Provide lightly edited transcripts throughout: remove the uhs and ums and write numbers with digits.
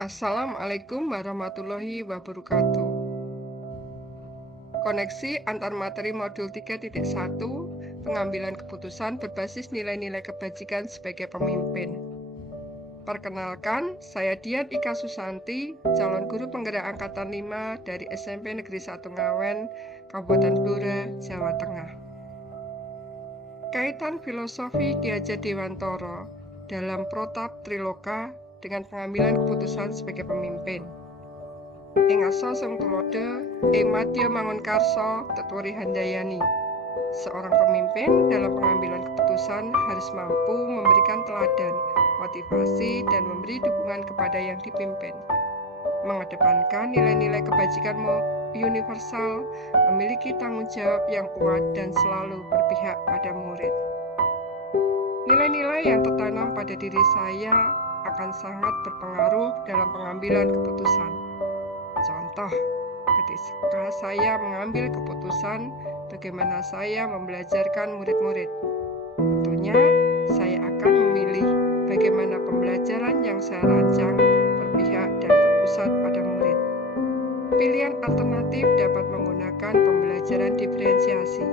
Assalamualaikum warahmatullahi wabarakatuh. Koneksi antar materi modul 3.1 pengambilan keputusan berbasis nilai-nilai kebajikan sebagai pemimpin. Perkenalkan, saya Dian Ika Susanti, calon guru penggerak angkatan 5 dari SMP Negeri 1 Ngawen, Kabupaten Blora, Jawa Tengah. Kaitan filosofi Ki Hajar Dewantara dalam Protap Triloka dengan pengambilan keputusan sebagai pemimpin. Ing asa sing tulodo, ing madya mangun karsa tetwuri handayani. Seorang pemimpin dalam pengambilan keputusan harus mampu memberikan teladan, motivasi, dan memberi dukungan kepada yang dipimpin. Mengedepankan nilai-nilai kebajikan universal, memiliki tanggung jawab yang kuat dan selalu berpihak pada murid. Nilai-nilai yang tertanam pada diri saya akan sangat berpengaruh dalam pengambilan keputusan. Contoh, ketika saya mengambil keputusan bagaimana saya membelajarkan murid-murid. Tentunya saya akan memilih bagaimana pembelajaran yang saya rancang berpihak dan berpusat pada murid. Pilihan alternatif dapat menggunakan pembelajaran diferensiasi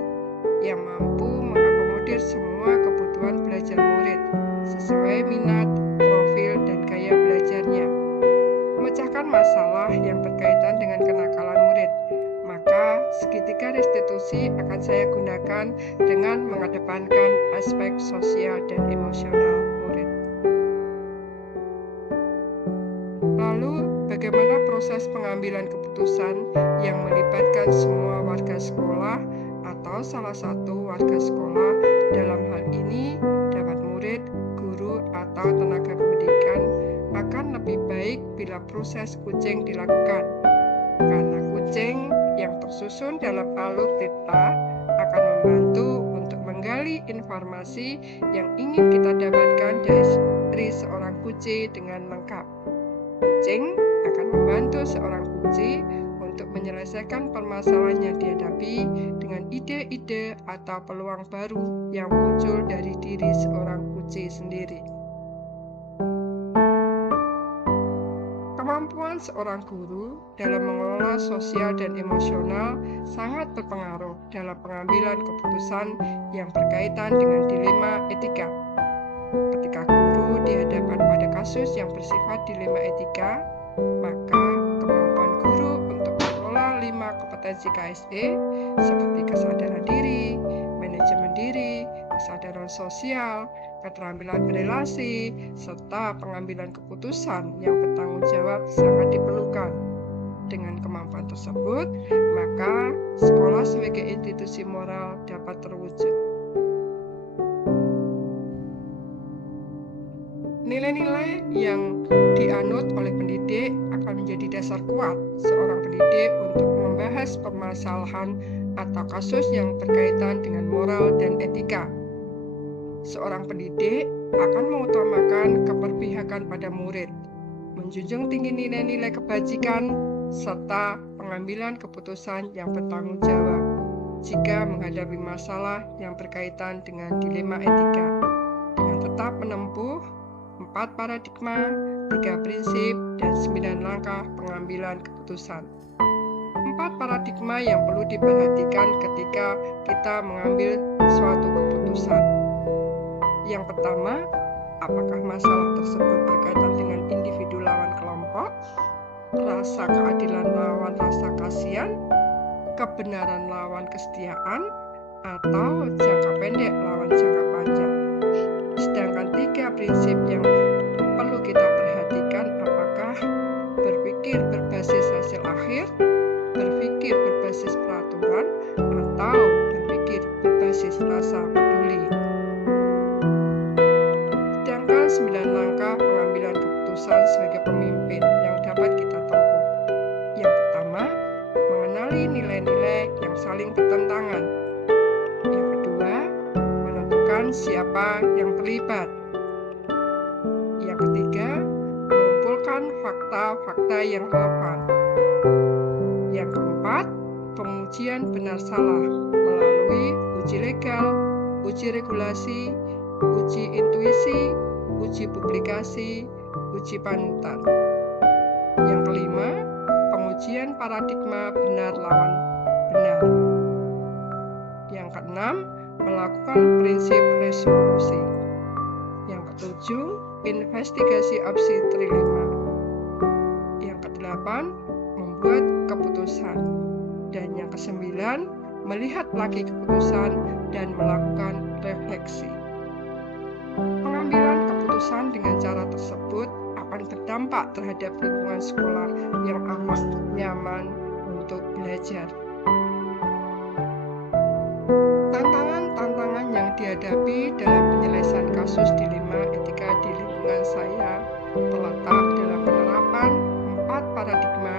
yang mampu mengakomodir semua kebutuhan belajar murid sesuai minat, profil, dan gaya belajarnya. Memecahkan masalah yang berkaitan dengan kenakalan murid, maka segitiga restitusi akan saya gunakan dengan mengedepankan aspek sosial dan emosional murid. Lalu, bagaimana proses pengambilan keputusan yang melibatkan semua warga sekolah atau salah satu warga sekolah? Dalam hal ini dapat murid, guru, atau tenaga pendidikan akan lebih baik bila proses kucing dilakukan. Karena kucing yang tersusun dalam alur tita akan membantu untuk menggali informasi yang ingin kita dapatkan dari seorang kunci dengan lengkap. Kucing akan membantu seorang kunci untuk menyelesaikan permasalahan yang dihadapi dengan ide-ide atau peluang baru yang muncul dari diri seorang kunci sendiri. Kemampuan seorang guru dalam mengelola sosial dan emosional sangat berpengaruh dalam pengambilan keputusan yang berkaitan dengan dilema etika. Ketika guru dihadapkan pada kasus yang bersifat dilema etika, maka kemampuan guru untuk mengelola 5 kompetensi KSE seperti kesadaran diri, manajemen diri, kesadaran sosial, keterampilan berelasi, serta pengambilan keputusan yang bertanggung jawab sangat diperlukan. Dengan kemampuan tersebut, maka sekolah sebagai institusi moral dapat terwujud. Nilai-nilai yang dianut oleh pendidik akan menjadi dasar kuat seorang pendidik untuk membahas permasalahan atau kasus yang berkaitan dengan moral dan etika. Seorang pendidik akan mengutamakan keberpihakan pada murid, menjunjung tinggi nilai-nilai kebajikan, serta pengambilan keputusan yang bertanggung jawab jika menghadapi masalah yang berkaitan dengan dilema etika, dengan tetap menempuh 4 paradigma, 3 prinsip, dan 9 langkah pengambilan keputusan. 4 paradigma yang perlu diperhatikan ketika kita mengambil suatu keputusan. Yang pertama, apakah masalah tersebut berkaitan dengan individu lawan kelompok, rasa keadilan lawan rasa kasihan, kebenaran lawan kesetiaan, atau jangka pendek lawan jangka panjang. Sedangkan 3 prinsip yang perlu kita perhatikan apakah berpikir berbasis hasil akhir, berpikir berbasis peraturan, atau berpikir berbasis rasa peduli. Sedangkan 9 langkah pengambilan keputusan sebagai pemimpin yang dapat kita tempuh. Yang pertama, mengenali nilai-nilai yang saling bertentangan. Yang kedua, menentukan siapa yang terlibat. Yang ketiga, mengumpulkan fakta-fakta yang relevan. Yang keempat, pengujian benar salah melalui uji legal, uji regulasi, uji intuisi, uji publikasi, uji panutan. kelima, pengujian paradigma benar lawan benar. Yang keenam, melakukan prinsip resolusi. Yang ketujuh, investigasi opsi trilema. Yang kedelapan, membuat keputusan. Dan yang kesembilan, melihat lagi keputusan dan melakukan refleksi. Pengambilan keputusan dengan cara tersebut akan berdampak terhadap lingkungan sekolah yang aman, nyaman untuk belajar. Tantangan-tantangan yang dihadapi dalam penyelesaian kasus dilema etika di lingkungan saya terletak dalam penerapan 4 paradigma,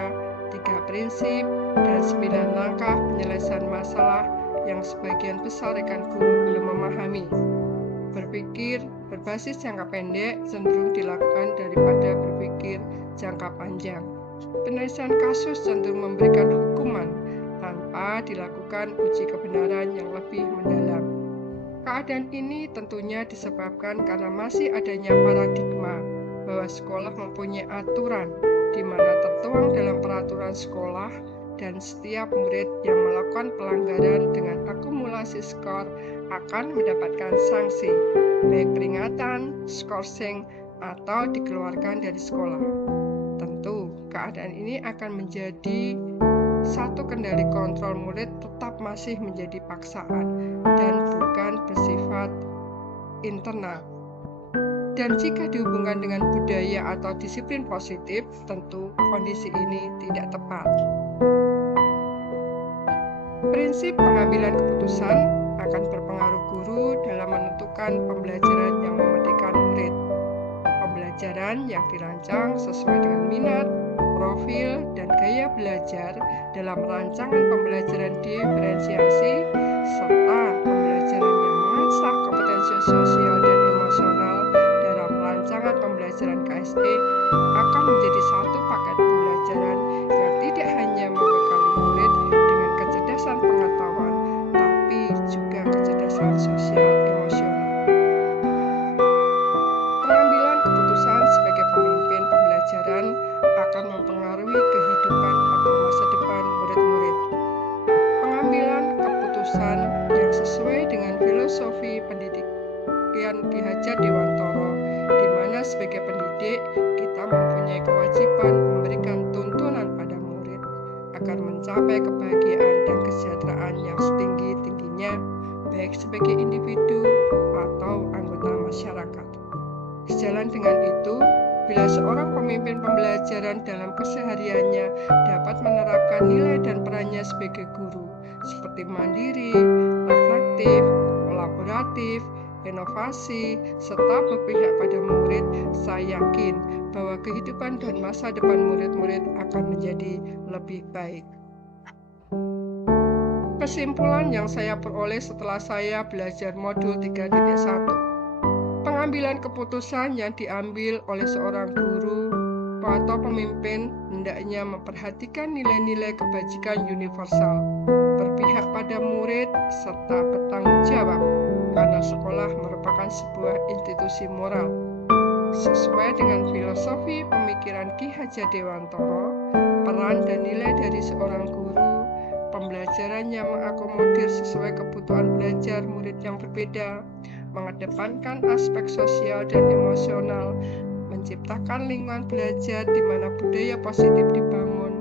3 prinsip, dan 9 langkah penyelesaian masalah yang sebagian besar rekan guru belum memahami. Berpikir berbasis jangka pendek cenderung dilakukan daripada berpikir jangka panjang. Penyelesaian kasus cenderung memberikan hukuman tanpa dilakukan uji kebenaran yang lebih mendalam. Keadaan ini tentunya disebabkan karena masih adanya paradigma bahwa sekolah mempunyai aturan di mana tertuang dalam peraturan sekolah dan setiap murid yang melakukan pelanggaran dengan akumulasi skor akan mendapatkan sanksi, baik peringatan, skorsing, atau dikeluarkan dari sekolah. Tentu, keadaan ini akan menjadi satu kendali kontrol murid tetap masih menjadi paksaan dan bukan bersifat internal. Dan jika dihubungkan dengan budaya atau disiplin positif, tentu kondisi ini tidak tepat. Prinsip pengambilan keputusan akan berpengaruh guru dalam menentukan pembelajaran yang memerdekakan murid. Pembelajaran yang dirancang sesuai dengan minat, profil, dan gaya belajar dalam rancangan pembelajaran diferensiasi, serta pembelajaran yang mengasah kompetensi sosial dan emosional dalam rancangan pembelajaran KSE akan menjadi satu paket pembelajaran yang tidak hanya membekali murid dengan kecerdasan pengetahuan, tapi juga kecerdasan sosial emosional. Pengambilan keputusan sebagai pemimpin pembelajaran akan mempengaruhi kehidupan atau masa depan murid-murid. Pengambilan keputusan yang sesuai dengan filosofi pendidikan Ki Hajar Dewantara, di mana sebagai pendidik kita mempunyai kewajiban memberikan tuntunan pada murid agar mencapai kebahagiaan dan kesejahteraan yang setinggi-tingginya, baik sebagai individu atau anggota masyarakat. Sejalan dengan itu, bila seorang pemimpin pembelajaran dalam kesehariannya dapat menerapkan nilai dan perannya sebagai guru, seperti mandiri, reflektif, kolaboratif, inovasi, serta berpihak pada murid, saya yakin bahwa kehidupan dan masa depan murid-murid akan menjadi lebih baik. Kesimpulan yang saya peroleh setelah saya belajar modul 3.1. Pengambilan keputusan yang diambil oleh seorang guru atau pemimpin hendaknya memperhatikan nilai-nilai kebajikan universal, berpihak pada murid, serta bertanggung jawab, karena sekolah merupakan sebuah institusi moral. Sesuai dengan filosofi pemikiran Ki Hajar Dewantara, peran dan nilai dari seorang guru, pembelajaran yang mengakomodir sesuai kebutuhan belajar murid yang berbeda, mengedepankan aspek sosial dan emosional, menciptakan lingkungan belajar di mana budaya positif dibangun,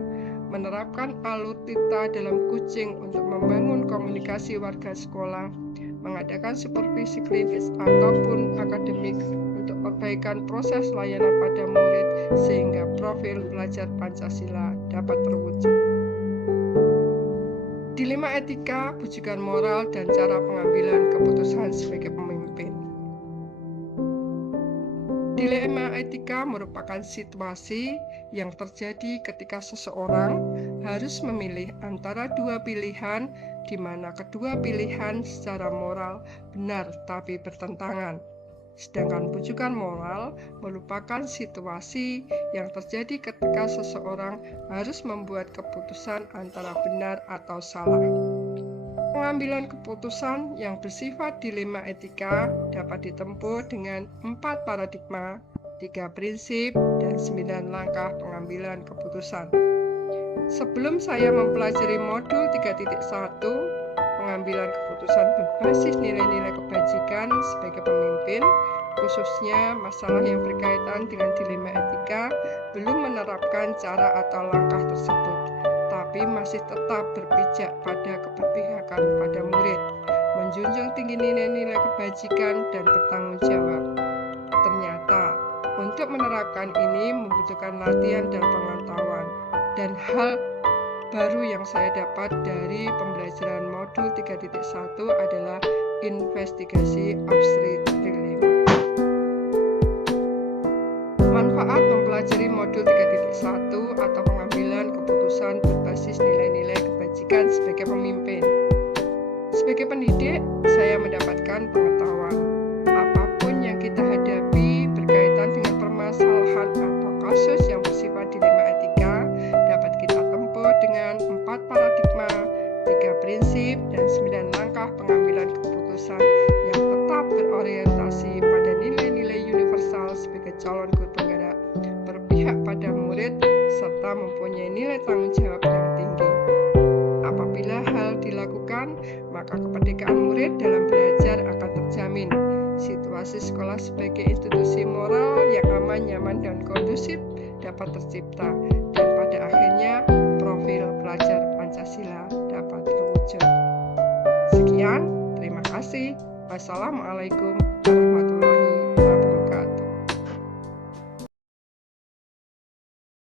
menerapkan alutsista dalam kucing untuk membangun komunikasi warga sekolah, mengadakan supervisi klinis ataupun akademik untuk perbaikan proses layanan pada murid sehingga profil pelajar Pancasila dapat terwujud. Dilema etika, bujukan moral, dan cara pengambilan keputusan sebagai pemimpin. Dilema etika merupakan situasi yang terjadi ketika seseorang harus memilih antara dua pilihan di mana kedua pilihan secara moral benar tapi bertentangan. Sedangkan bujukan moral merupakan situasi yang terjadi ketika seseorang harus membuat keputusan antara benar atau salah. Pengambilan keputusan yang bersifat dilema etika dapat ditempuh dengan 4 paradigma, 3 prinsip, dan 9 langkah pengambilan keputusan. Sebelum saya mempelajari modul 3.1, pengambilan keputusan berbasis nilai-nilai kebajikan sebagai pemimpin, khususnya masalah yang berkaitan dengan dilema etika, belum menerapkan cara atau langkah tersebut, tapi masih tetap berpijak pada keberpihakan pada murid, menjunjung tinggi nilai-nilai kebajikan dan bertanggung jawab. Ternyata, untuk menerapkan ini membutuhkan latihan dan pengetahuan, dan hal baru yang saya dapat dari pembelajaran modul 3.1 adalah investigasi abstrak dilema. Manfaat mempelajari modul 3.1 atau pengambilan keputusan berbasis nilai-nilai kebajikan sebagai pemimpin. Sebagai pendidik, saya mendapatkan pengetahuan. Apapun yang kita hadapi berkaitan dengan permasalahan atau kasus yang bersifat dilema etika dapat kita tempuh dengan 4 paradigma, 3 prinsip, dan 9 langkah pengambilan keputusan yang tetap berorientasi pada nilai-nilai universal sebagai calon guru penggerak, berpihak pada murid, serta mempunyai nilai tanggung jawab yang tinggi. Apabila hal dilakukan, maka kemerdekaan murid dalam belajar akan terjamin. Situasi sekolah sebagai institusi moral yang aman, nyaman, dan kondusif dapat tercipta, dan pada akhirnya profil pelajar Pancasila dapat terwujud. Sekian, terima kasih. Wassalamualaikum warahmatullahi wabarakatuh.